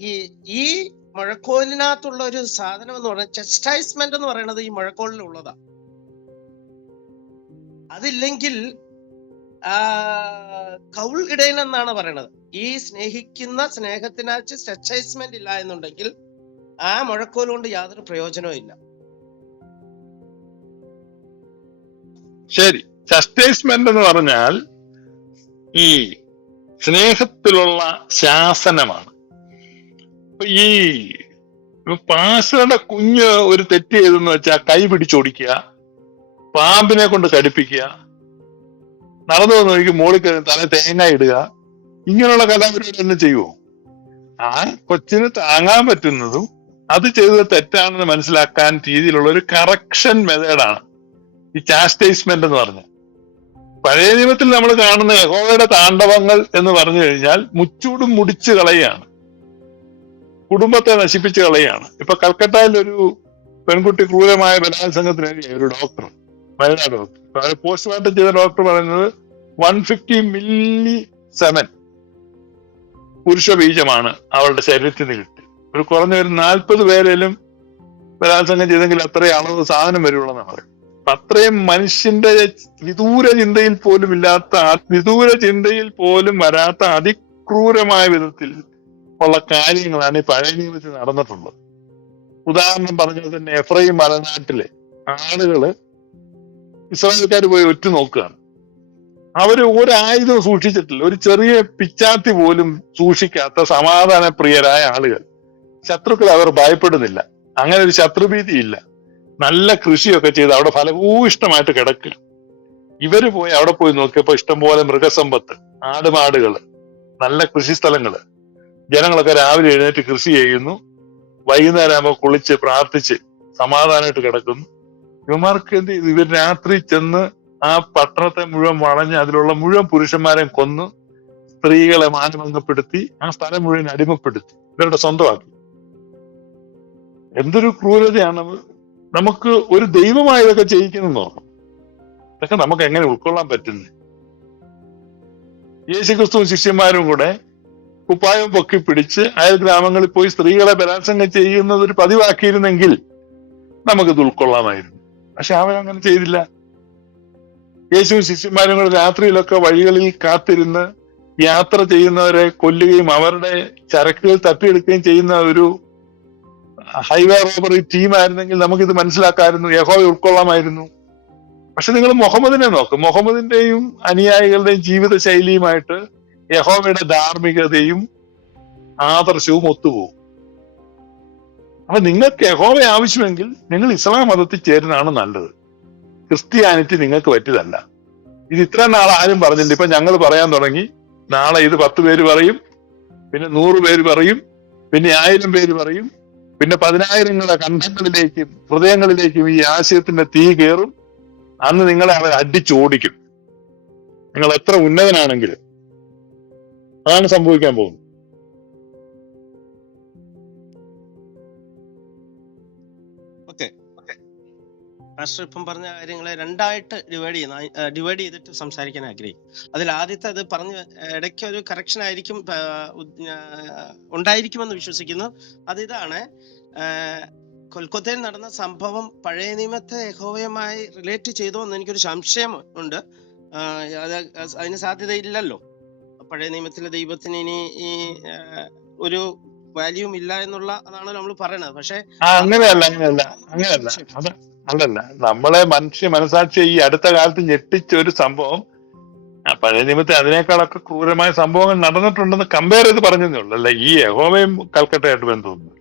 ഈ ഈ മുഴക്കോലിനകത്തുള്ള ഒരു സാധനം എന്ന് പറയുന്നത് ചെസ്റ്റൈസ്മെന്റ് എന്ന് പറയുന്നത് ഈ മുഴക്കോലിലുള്ളതാ അതില്ലെങ്കിൽ കൗൾ ഇടയൻ എന്നാണ് പറയണത് ഈ സ്നേഹിക്കുന്ന സ്നേഹത്തിനകത്ത് ചെസ്റ്റൈസ്മെന്റ് ഇല്ല എന്നുണ്ടെങ്കിൽ ആ മുഴക്കോൽ കൊണ്ട് യാതൊരു പ്രയോജനവും ഇല്ല. ശരി. ചസ്റ്റേസ്മെന്റ് എന്ന് പറഞ്ഞാൽ ഈ സ്നേഹത്തിലുള്ള ശാസനമാണ്. ഈ പാഷയുടെ കുഞ്ഞ് ഒരു തെറ്റ് ചെയ്തെന്ന് വെച്ചാൽ കൈ പിടിച്ചോടിക്കുക പാമ്പിനെ കൊണ്ട് കടിപ്പിക്കുക നടന്നു വന്ന് നോക്കി മോളിൽ കയറി തല തേങ്ങ ഇടുക ഇങ്ങനെയുള്ള കഥാപരിപാടി തന്നെ ചെയ്യുമോ ആ കൊച്ചിന് താങ്ങാൻ പറ്റുന്നതും അത് ചെയ്തത് തെറ്റാണെന്ന് മനസ്സിലാക്കാൻ രീതിയിലുള്ള ഒരു കറക്ഷൻ മെത്തേഡാണ് ഈ ചാസ്റ്റൈസ്മെന്റ് എന്ന് പറഞ്ഞ. പഴയ നിയമത്തിൽ നമ്മൾ കാണുന്ന യഹോവയുടെ താണ്ഡവങ്ങൾ എന്ന് പറഞ്ഞു കഴിഞ്ഞാൽ മുച്ചൂടും മുടിച്ചു കളയാണ് കുടുംബത്തെ നശിപ്പിച്ച് കളയാണ്. ഇപ്പൊ കൽക്കട്ടയിൽ ഒരു പെൺകുട്ടി ക്രൂരമായ ബലാത്സംഗത്തിനെതിരെ ഒരു ഡോക്ടർ വനിതാ ഡോക്ടർ. പോസ്റ്റ്മോർട്ടം ചെയ്ത ഡോക്ടർ പറയുന്നത് വൺ ഫിഫ്റ്റി മില്ലി സെവൻ പുരുഷ ബീജമാണ് അവളുടെ ശരീരത്തിൽ നിന്ന് കിട്ടി ഒരു കുറഞ്ഞ ഒരു നാൽപ്പത് പേരിലും ബലാത്സംഗം ചെയ്തെങ്കിൽ അത്രയും അളവ് സാധനം വരുള്ളൂ എന്നാണ് പറയുന്നത് അത്രയും മനുഷ്യന്റെ വിദൂര ചിന്തയിൽ പോലും ഇല്ലാത്ത വിദൂര ചിന്തയിൽ പോലും വരാത്ത അതിക്രൂരമായ വിധത്തിൽ ഉള്ള കാര്യങ്ങളാണ് ഈ പഴയ നിയമത്തിൽ നടന്നിട്ടുള്ളത്. ഉദാഹരണം പറഞ്ഞത് തന്നെ എഫ്രൈം മലനാട്ടിലെ ആളുകൾ ഇസ്രായേൽക്കാർ പോയി ഒറ്റ നോക്കുകയാണ്. അവർ ഒരായുധം സൂക്ഷിച്ചിട്ടില്ല. ഒരു ചെറിയ പിച്ചാത്തി പോലും സൂക്ഷിക്കാത്ത സമാധാന പ്രിയരായ ആളുകൾ. ശത്രുക്കൾ അവർ ഭയപ്പെടുന്നില്ല. അങ്ങനെ ഒരു ശത്രുഭീതി ഇല്ല നല്ല കൃഷിയൊക്കെ ചെയ്ത് അവിടെ ഫലഭൂയിഷ്ടമായിട്ട് കിടക്കുക. ഇവർ പോയി അവിടെ പോയി നോക്കിയപ്പോ ഇഷ്ടംപോലെ മൃഗസമ്പത്ത് ആടുമാടുകൾ നല്ല കൃഷി സ്ഥലങ്ങൾ ജനങ്ങളൊക്കെ രാവിലെ എഴുന്നേറ്റ് കൃഷി ചെയ്യുന്നു. വൈകുന്നേരം ആകുമ്പോൾ കുളിച്ച് പ്രാർത്ഥിച്ച് സമാധാനമായിട്ട് കിടക്കുന്നു. ഇവന്മാർക്ക് എന്ത് ഇവർ രാത്രി ചെന്ന് ആ പട്ടണത്തെ മുഴുവൻ വളഞ്ഞ് അതിലുള്ള മുഴുവൻ പുരുഷന്മാരെയും കൊന്നു സ്ത്രീകളെ മാനഭംഗപ്പെടുത്തി ആ സ്ഥലം മുഴുവൻ അടിമപ്പെടുത്തി. ഇവരുടെ സ്വന്തമാക്കി. എന്തൊരു ക്രൂരതയാണ്. നമുക്ക് ഒരു ദൈവമായി ഇതൊക്കെ ഇതൊക്കെ നമുക്ക് എങ്ങനെ ഉൾക്കൊള്ളാൻ പറ്റുന്നു? യേശുക്രിസ്തുവും ശിഷ്യന്മാരും കൂടെ കുപ്പായം പൊക്കി പിടിച്ച് അയൽ ഗ്രാമങ്ങളിൽ പോയി സ്ത്രീകളെ ബലാത്സംഗം ചെയ്യുന്നത് ഒരു പതിവാക്കിയിരുന്നെങ്കിൽ നമുക്കിത് ഉൾക്കൊള്ളാമായിരുന്നു. പക്ഷെ അവരങ്ങനെ ചെയ്തില്ല. യേശു ശിഷ്യന്മാരും കൂടെ രാത്രിയിലൊക്കെ വഴികളിൽ കാത്തിരുന്ന് യാത്ര ചെയ്യുന്നവരെ കൊല്ലുകയും അവരുടെ ചരക്കുകൾ തട്ടിയെടുക്കുകയും ചെയ്യുന്ന ഒരു ഹൈവേ റോബറി ടീമായിരുന്നെങ്കിൽ നമുക്കിത് മനസ്സിലാക്കാമായിരുന്നു. യഹോവ ഉൾക്കൊള്ളാമായിരുന്നു. പക്ഷെ നിങ്ങൾ മുഹമ്മദിനെ നോക്ക്. മുഹമ്മദിന്റെയും അനുയായികളുടെയും ജീവിത ശൈലിയുമായിട്ട് യഹോവയുടെ ധാർമ്മികതയും ആദർശവും ഒത്തുപോകും. അപ്പൊ നിങ്ങൾക്ക് യഹോവ ആവശ്യമെങ്കിൽ നിങ്ങൾ ഇസ്ലാം മതത്തിൽ ചേരുന്നതാണ് നല്ലത്. ക്രിസ്ത്യാനിറ്റി നിങ്ങൾക്ക് പറ്റിയതല്ല. ഇത് ഇത്ര നാൾ ആരും പറഞ്ഞില്ല. ഇപ്പൊ ഞങ്ങൾ പറയാൻ തുടങ്ങി. നാളെ ഇത് പത്ത് പേര് പറയും പിന്നെ നൂറ് പേര് പറയും പിന്നെ ആയിരം പേര് പറയും പിന്നെ പതിനായിരങ്ങളുടെ കണ്ഠങ്ങളിലേക്കും ഹൃദയങ്ങളിലേക്കും ഈ ആശയത്തിന്റെ തീ കയറും. അന്ന് നിങ്ങളെ അവർ അടിച്ചോടിക്കും. നിങ്ങൾ എത്ര ഉന്നതനാണെങ്കിലും. അതാണ് സംഭവിക്കാൻ പോകുന്നത്. മാസ്റ്റർ ഇപ്പം പറഞ്ഞ കാര്യങ്ങളെ രണ്ടായിട്ട് ഡിവൈഡ് ചെയ്യുന്ന ഡിവൈഡ് ചെയ്തിട്ട് സംസാരിക്കാൻ ആഗ്രഹിക്കും. അതിൽ ആദ്യത്തെ അത് പറഞ്ഞ് ഇടയ്ക്ക് ഒരു കറക്ഷൻ ആയിരിക്കും ഉണ്ടായിരിക്കുമെന്ന് വിശ്വസിക്കുന്നു. അത് ഇതാണ് കൊൽക്കത്തയിൽ നടന്ന സംഭവം പഴയ നിയമത്തെ യഹോവയുമായി റിലേറ്റ് ചെയ്തോ എന്ന് എനിക്കൊരു സംശയം ഉണ്ട്. അത് അതിന് സാധ്യതയില്ലല്ലോ. പഴയ നിയമത്തിലെ ദൈവത്തിന് ഇനി ഈ ഒരു വാല്യൂം ഇല്ല എന്നുള്ള അതാണല്ലോ നമ്മൾ പറയണത്. പക്ഷെ അങ്ങനെയല്ല അങ്ങനെയല്ല അങ്ങനെയല്ല. അല്ലല്ല. നമ്മളെ മനുഷ്യ മനസാക്ഷി ഈ അടുത്ത കാലത്ത് ഞെട്ടിച്ച ഒരു സംഭവം പഴയ നിയമത്തിൽ അതിനേക്കാളൊക്കെ ക്രൂരമായ സംഭവങ്ങൾ നടന്നിട്ടുണ്ടെന്ന് കമ്പയർ ചെയ്ത് പറഞ്ഞതേ ഉള്ളൂ. അല്ല? ഈ യഹോവയും കൽക്കട്ടയായിട്ട് ബന്ധമൊന്നും